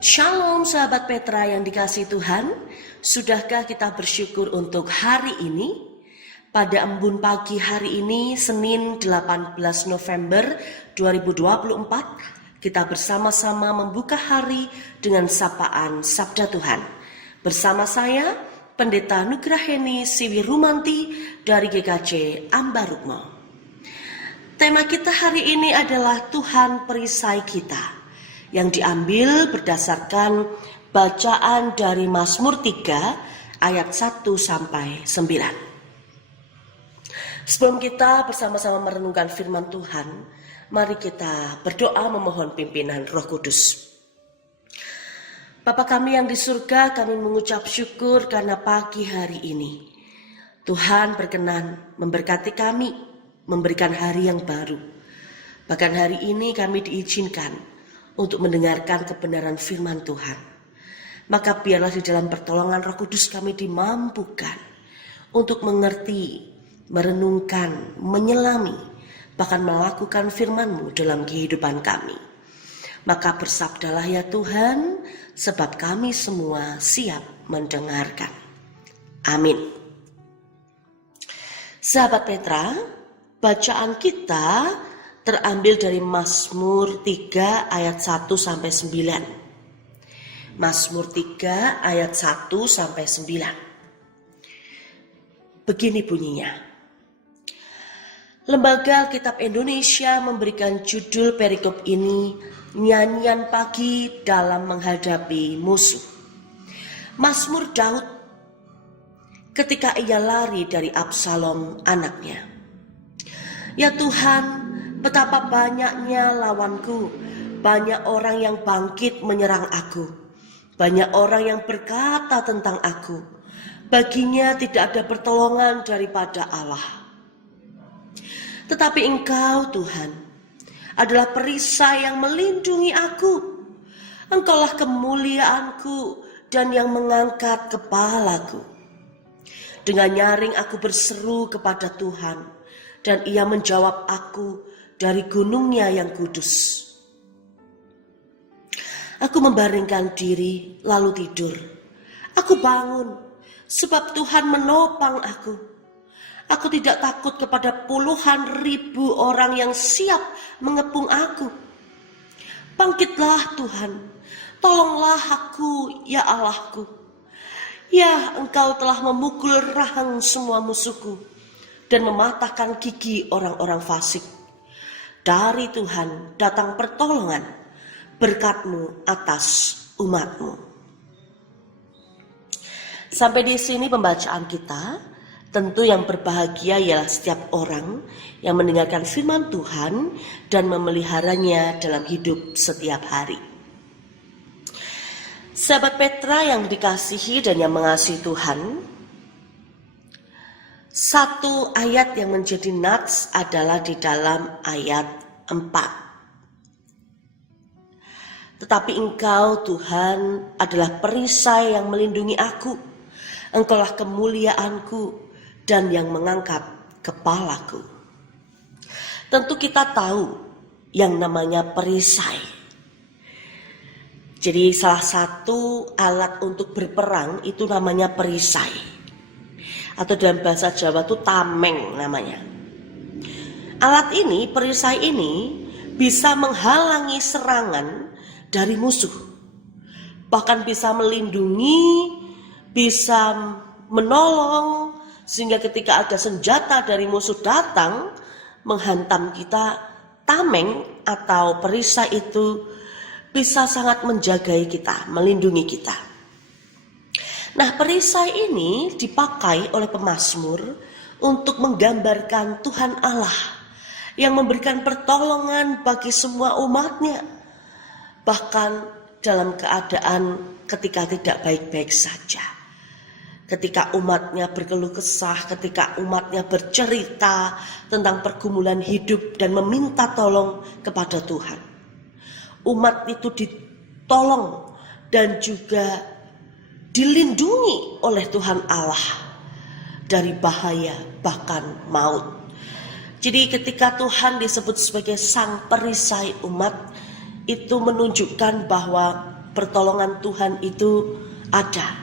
Shalom sahabat Petra yang dikasihi Tuhan. Sudahkah kita bersyukur untuk hari ini? Pada embun pagi hari ini, Senin 18 November 2024, kita bersama-sama membuka hari dengan sapaan Sabda Tuhan. Bersama saya, Pendeta Nugraheni Siwi Rumanti dari GKJ Ambarukmo. Tema kita hari ini adalah Tuhan perisai kita, yang diambil berdasarkan bacaan dari Mazmur 3 ayat 1 sampai 9. Sebelum kita bersama-sama merenungkan firman Tuhan, mari kita berdoa memohon pimpinan Roh Kudus. Bapa kami yang di surga, kami mengucap syukur karena pagi hari ini Tuhan berkenan memberkati kami, memberikan hari yang baru. Bahkan hari ini kami diizinkan untuk mendengarkan kebenaran firman Tuhan. Maka biarlah di dalam pertolongan Roh Kudus kami dimampukan untuk mengerti, merenungkan, menyelami, bahkan melakukan firman-Mu dalam kehidupan kami. Maka bersabdalah ya Tuhan, sebab kami semua siap mendengarkan. Amin. Sahabat Petra, bacaan kita terambil dari Mazmur 3 ayat 1 sampai 9. Mazmur 3 ayat 1 sampai 9. Begini bunyinya. Lembaga Alkitab Indonesia memberikan judul perikop ini, Nyanyian Pagi dalam Menghadapi Musuh. Mazmur Daud ketika ia lari dari Absalom anaknya. Ya Tuhan, betapa banyaknya lawanku, banyak orang yang bangkit menyerang aku, banyak orang yang berkata tentang aku, baginya tidak ada pertolongan daripada Allah. Tetapi Engkau Tuhan adalah perisai yang melindungi aku, Engkaulah kemuliaanku dan yang mengangkat kepalaku. Dengan nyaring aku berseru kepada Tuhan, dan Ia menjawab aku dari gunungnya yang kudus. Aku membaringkan diri lalu tidur. Aku bangun sebab Tuhan menopang aku. Aku tidak takut kepada puluhan ribu orang yang siap mengepung aku. Bangkitlah Tuhan, tolonglah aku ya Allahku. Ya, Engkau telah memukul rahang semua musuhku dan mematahkan gigi orang-orang fasik. Dari Tuhan datang pertolongan, berkat-Mu atas umat-Mu. Sampai di sini pembacaan kita. Tentu yang berbahagia ialah setiap orang yang mendengarkan firman Tuhan dan memeliharanya dalam hidup setiap hari. Sahabat Petra yang dikasihi dan yang mengasihi Tuhan, satu ayat yang menjadi nats adalah di dalam ayat 4. Tetapi Engkau Tuhan adalah perisai yang melindungi aku, Engkaulah kemuliaanku dan yang mengangkat kepalaku. Tentu kita tahu yang namanya perisai. Jadi salah satu alat untuk berperang itu namanya perisai. Atau dalam bahasa Jawa itu tameng namanya. Alat ini, perisai ini bisa menghalangi serangan dari musuh. Bahkan bisa melindungi, bisa menolong, sehingga ketika ada senjata dari musuh datang menghantam kita, tameng atau perisai itu bisa sangat menjagai kita, melindungi kita. Nah, perisai ini dipakai oleh pemazmur untuk menggambarkan Tuhan Allah yang memberikan pertolongan bagi semua umatnya, bahkan dalam keadaan ketika tidak baik-baik saja. Ketika umatnya berkeluh kesah, ketika umatnya bercerita tentang pergumulan hidup dan meminta tolong kepada Tuhan. Umat itu ditolong dan juga dilindungi oleh Tuhan Allah dari bahaya bahkan maut. Jadi ketika Tuhan disebut sebagai sang perisai umat, itu menunjukkan bahwa pertolongan Tuhan itu ada.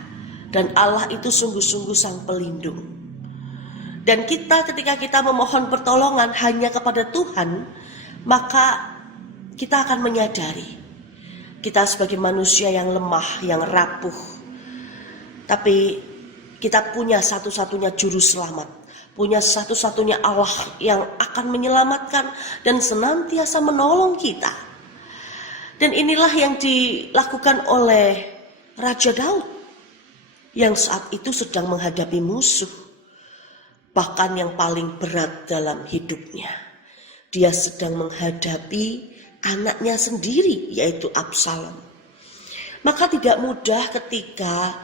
Dan Allah itu sungguh-sungguh sang pelindung. Dan ketika kita memohon pertolongan hanya kepada Tuhan, maka kita akan menyadari kita sebagai manusia yang lemah, yang rapuh. Tapi kita punya satu-satunya juru selamat, punya satu-satunya Allah yang akan menyelamatkan dan senantiasa menolong kita. Dan inilah yang dilakukan oleh Raja Daud yang saat itu sedang menghadapi musuh, bahkan yang paling berat dalam hidupnya. Dia sedang menghadapi anaknya sendiri, yaitu Absalom. Maka tidak mudah ketika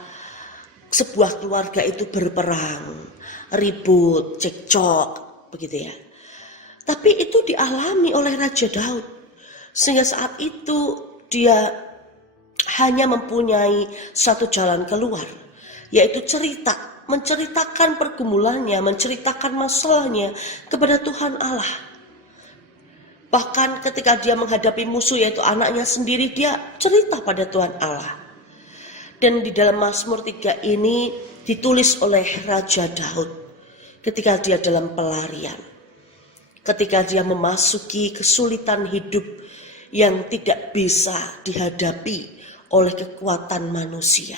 sebuah keluarga itu berperang, ribut, cekcok, begitu ya. Tapi itu dialami oleh Raja Daud. Sehingga saat itu dia hanya mempunyai satu jalan keluar, yaitu menceritakan pergumulannya, menceritakan masalahnya kepada Tuhan Allah. Bahkan ketika dia menghadapi musuh yaitu anaknya sendiri, dia cerita pada Tuhan Allah. Dan di dalam Mazmur 3 ini ditulis oleh Raja Daud ketika dia dalam pelarian. Ketika dia memasuki kesulitan hidup yang tidak bisa dihadapi oleh kekuatan manusia.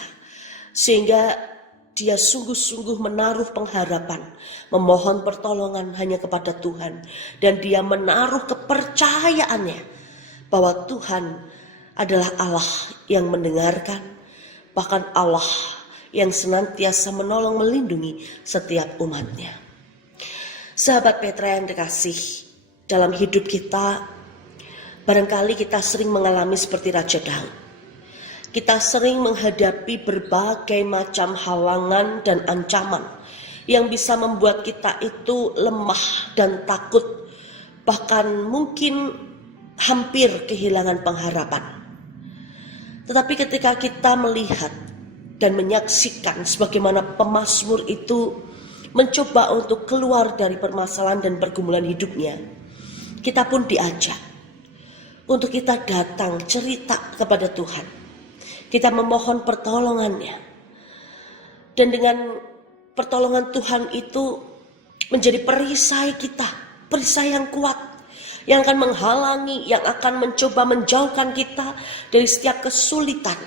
Sehingga dia sungguh-sungguh menaruh pengharapan, memohon pertolongan hanya kepada Tuhan. Dan dia menaruh kepercayaannya bahwa Tuhan adalah Allah yang mendengarkan, bahkan Allah yang senantiasa menolong melindungi setiap umatnya. Sahabat Petra yang dikasih, dalam hidup kita, barangkali kita sering mengalami seperti Raja Daud. Kita sering menghadapi berbagai macam halangan dan ancaman yang bisa membuat kita itu lemah dan takut, bahkan mungkin hampir kehilangan pengharapan. Tetapi ketika kita melihat dan menyaksikan sebagaimana pemazmur itu mencoba untuk keluar dari permasalahan dan pergumulan hidupnya, kita pun diajak untuk kita datang cerita kepada Tuhan. Kita memohon pertolongannya. Dan dengan pertolongan Tuhan itu menjadi perisai kita, perisai yang kuat, yang akan menghalangi, yang akan mencoba menjauhkan kita dari setiap kesulitan,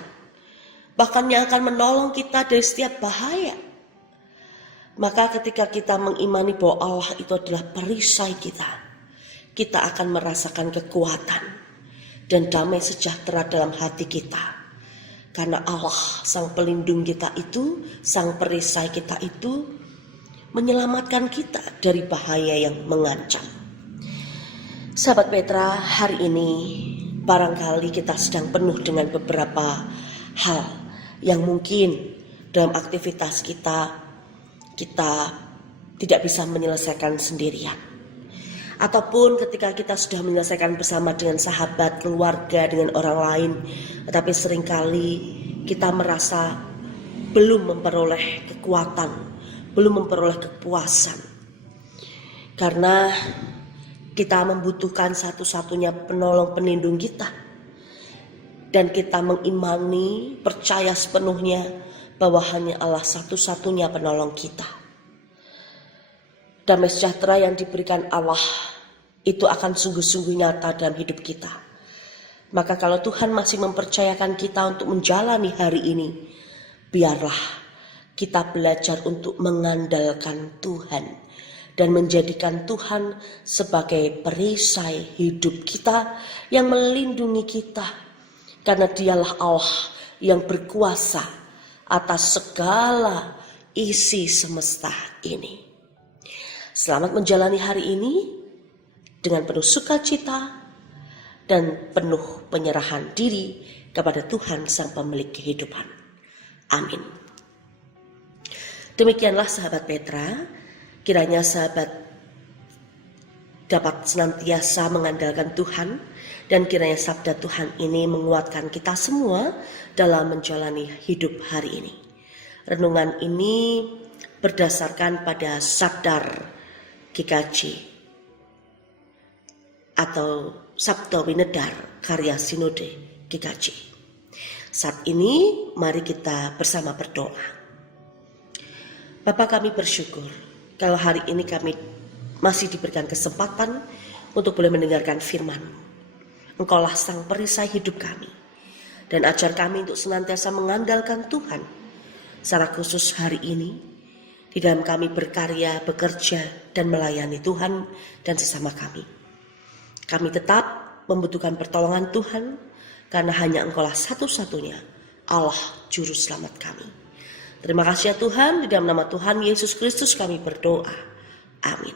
bahkan yang akan menolong kita dari setiap bahaya. Maka ketika kita mengimani bahwa Allah itu adalah perisai kita akan merasakan kekuatan dan damai sejahtera dalam hati kita. Karena Allah, sang pelindung kita itu, sang perisai kita itu, menyelamatkan kita dari bahaya yang mengancam. Sahabat Petra, hari ini barangkali kita sedang penuh dengan beberapa hal yang mungkin dalam aktivitas kita tidak bisa menyelesaikan sendirian. Ataupun ketika kita sudah menyelesaikan bersama dengan sahabat, keluarga, dengan orang lain, tetapi seringkali kita merasa belum memperoleh kekuatan, belum memperoleh kepuasan. Karena kita membutuhkan satu-satunya penolong pelindung kita. Dan kita mengimani, percaya sepenuhnya bahwa hanya Allah satu-satunya penolong kita. Damai sejahtera yang diberikan Allah itu akan sungguh-sungguh nyata dalam hidup kita. Maka kalau Tuhan masih mempercayakan kita untuk menjalani hari ini, biarlah kita belajar untuk mengandalkan Tuhan dan menjadikan Tuhan sebagai perisai hidup kita yang melindungi kita. Karena dialah Allah yang berkuasa atas segala isi semesta ini. Selamat menjalani hari ini dengan penuh sukacita dan penuh penyerahan diri kepada Tuhan Sang Pemilik kehidupan. Amin. Demikianlah sahabat Petra, kiranya sahabat dapat senantiasa mengandalkan Tuhan dan kiranya sabda Tuhan ini menguatkan kita semua dalam menjalani hidup hari ini. Renungan ini berdasarkan pada Sabdar GKJ atau Sabda Winedar karya Sinode GKJ. Saat ini mari kita bersama berdoa. Bapa, kami bersyukur kalau hari ini kami masih diberikan kesempatan untuk boleh mendengarkan firman-Mu. Engkaulah sang perisai hidup kami, dan ajar kami untuk senantiasa mengandalkan Tuhan. Secara khusus hari ini, di dalam kami berkarya, bekerja, dan melayani Tuhan dan sesama kami. Kami tetap membutuhkan pertolongan Tuhan, karena hanya Engkaulah satu-satunya Allah Juru Selamat kami. Terima kasih ya Tuhan, di dalam nama Tuhan Yesus Kristus kami berdoa. Amin.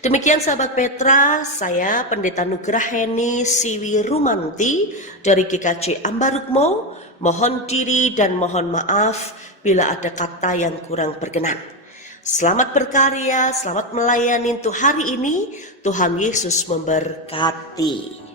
Demikian sahabat Petra, saya Pendeta Nugrah Heni Siwi Rumanti dari GKJ Ambarukmo, mohon diri dan mohon maaf bila ada kata yang kurang berkenan. Selamat berkarya, selamat melayani untuk hari ini. Tuhan Yesus memberkati.